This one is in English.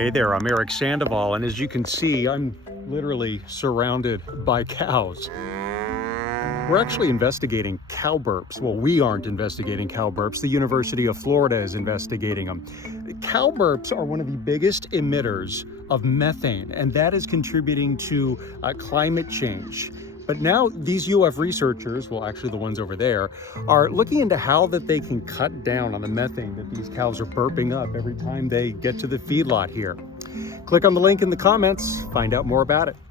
Hey there, I'm Eric Sandoval, and as you can see, I'm literally surrounded by cows. We're actually investigating cow burps. Well, we aren't investigating cow burps. The University of Florida is investigating them. Cow burps are one of the biggest emitters of methane, and that is contributing to climate change. But now these UF researchers, well, actually the ones over there, are looking into how that they can cut down on the methane that these cows are burping up every time they get to the feedlot here. Click on the link in the comments, find out more about it.